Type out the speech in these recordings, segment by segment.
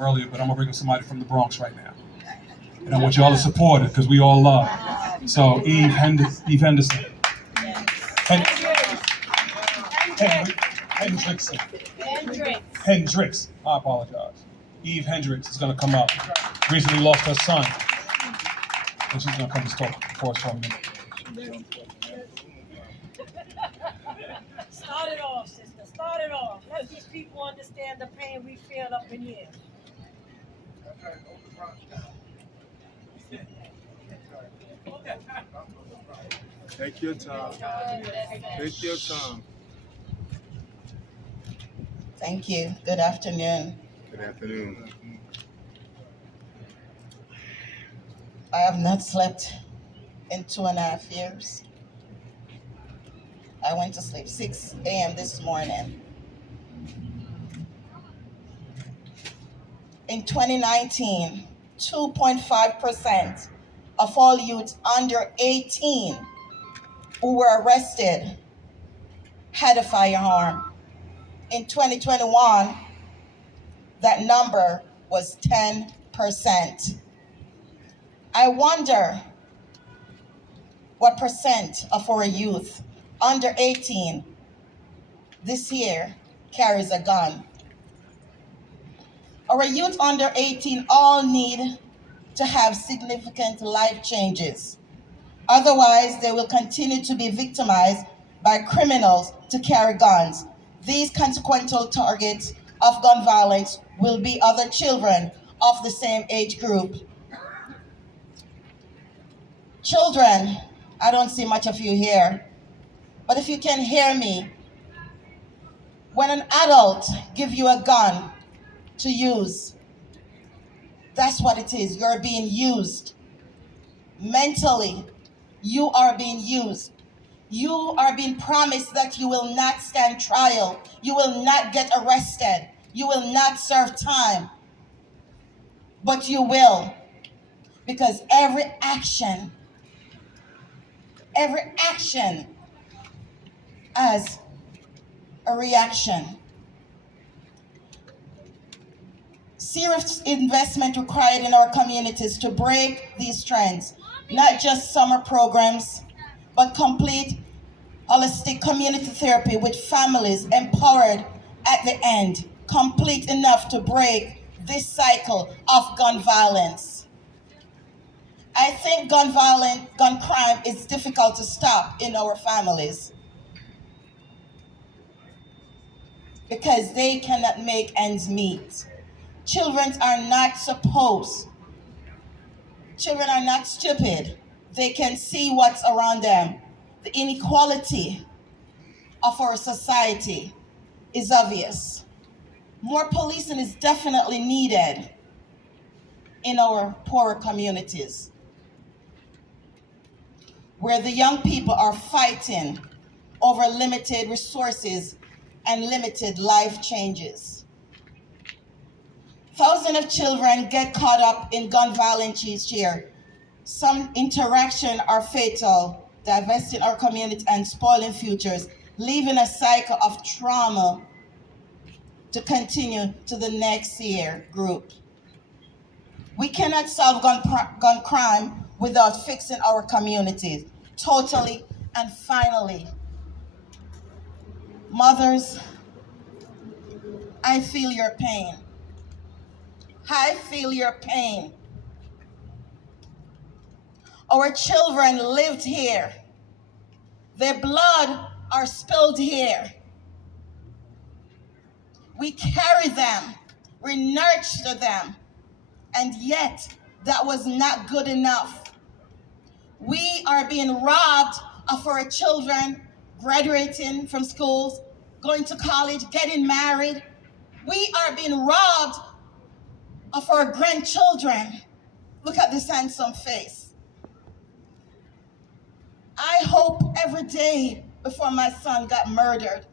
earlier, but I'm gonna bring up somebody from the Bronx right now, and I want y'all to support her because we all love her. So Eve Henderson, Hen- Hendrickson, Hendricks. I apologize. Eve Hendricks is gonna come up. Recently lost her son, and she's gonna come and talk for us for a minute. Start it off, sister. Start it off. Let these people understand the pain we feel up in here. Take your time. Take your time. Thank you. Good afternoon. Good afternoon. I have not slept in 2.5 years. I went to sleep 6 a.m. this morning. In 2019, 2.5% of all youths under 18 who were arrested had a firearm. In 2021, that number was 10%. I wonder what percent of our youth under 18 this year carries a gun. Our youth under 18 all need to have significant life changes. Otherwise, they will continue to be victimized by criminals to carry guns. These consequential targets of gun violence will be other children of the same age group. Children, I don't see much of you here, but if you can hear me, when an adult gives you a gun to use, that's what it is. You're being used. Mentally, you are being used. You are being promised that you will not stand trial. You will not get arrested. You will not serve time. But you will. Because every action has a reaction. Serious investment required in our communities to break these trends. Not just summer programs, but complete holistic community therapy with families empowered at the end, complete enough to break this cycle of gun violence. I think gun crime is difficult to stop in our families because they cannot make ends meet. Children are not stupid. They can see what's around them. The inequality of our society is obvious. More policing is definitely needed in our poorer communities, where the young people are fighting over limited resources and limited life changes. Thousands of children get caught up in gun violence each year. Some interaction are fatal, divesting our community and spoiling futures, leaving a cycle of trauma to continue to the next year group. We cannot solve gun crime without fixing our communities totally and finally. Mothers, I feel your pain. I feel your pain. Our children lived here. Their blood are spilled here. We carry them, we nurture them, and yet that was not good enough. We are being robbed of our children graduating from schools, going to college, getting married. We are being robbed of our grandchildren. Look at this handsome face. I hope every day before my son got murdered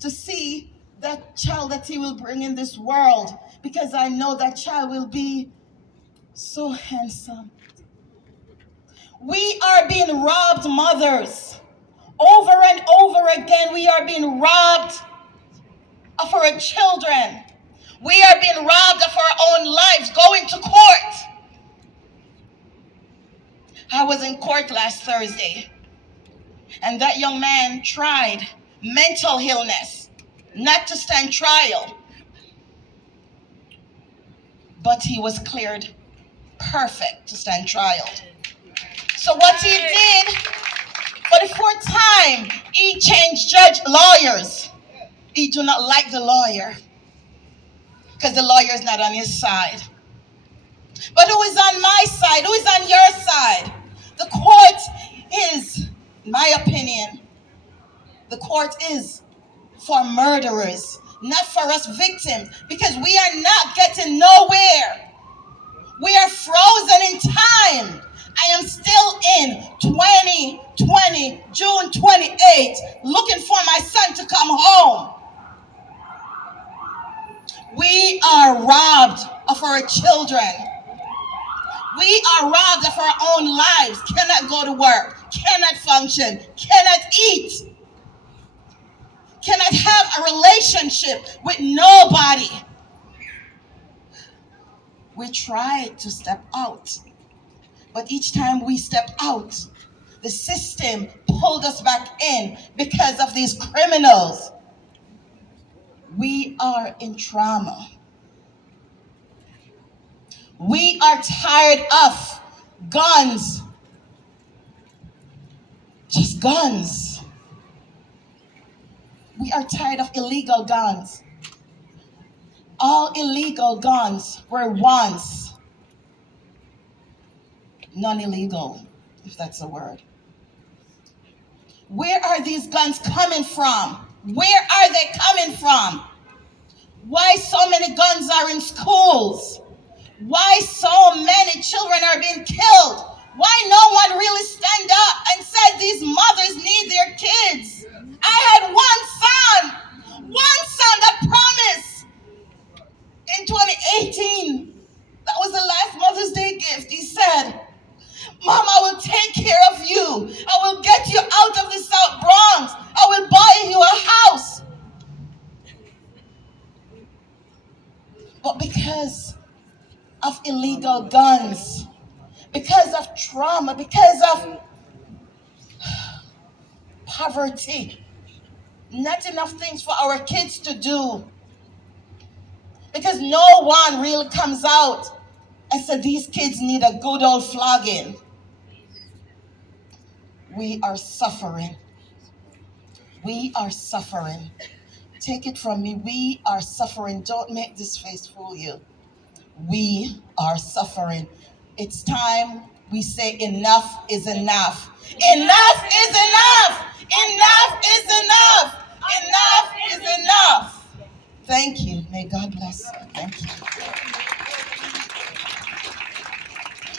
to see that child that he will bring in this world, because I know that child will be so handsome. We are being robbed, mothers. Over and over again, we are being robbed of our children. We are being robbed of our lives going to court. I was in court last Thursday, and that young man tried mental illness, not to stand trial, but he was cleared perfect to stand trial. So what he did, for the fourth time, he changed lawyers. He do not like the lawyer because the lawyer is not on his side. But who is on my side? Who is on your side? The court is, in my opinion, the court is for murderers, not for us victims, because we are not getting nowhere. We are frozen in time. I am still in 2020, June 28th, looking for my son to come home. We are robbed of our children. We are robbed of our own lives, cannot go to work, cannot function, cannot eat, cannot have a relationship with nobody. We tried to step out, but each time we stepped out, the system pulled us back in because of these criminals. We are in trauma. We are tired of guns. Just guns. We are tired of illegal guns. All illegal guns were once non-illegal, if that's a word. Where are these guns coming from? Where are they coming from? Why so many guns are in schools? Why so many children are being killed? Why no one really stand up and said these mothers need their kids? I had one son that promised in 2018. That was the last Mother's Day gift. He said, Mom, I will take care of you. I will get you out of the South Bronx. I will buy you a house. But because of illegal guns, because of trauma, because of poverty, not enough things for our kids to do, because no one really comes out and said these kids need a good old flogging. We are suffering. We are suffering. Take it from me. We are suffering. Don't make this face fool you. We are suffering. It's time we say enough is enough. Enough is enough. Enough is enough. Enough is enough. Thank you. May God bless you. Thank you.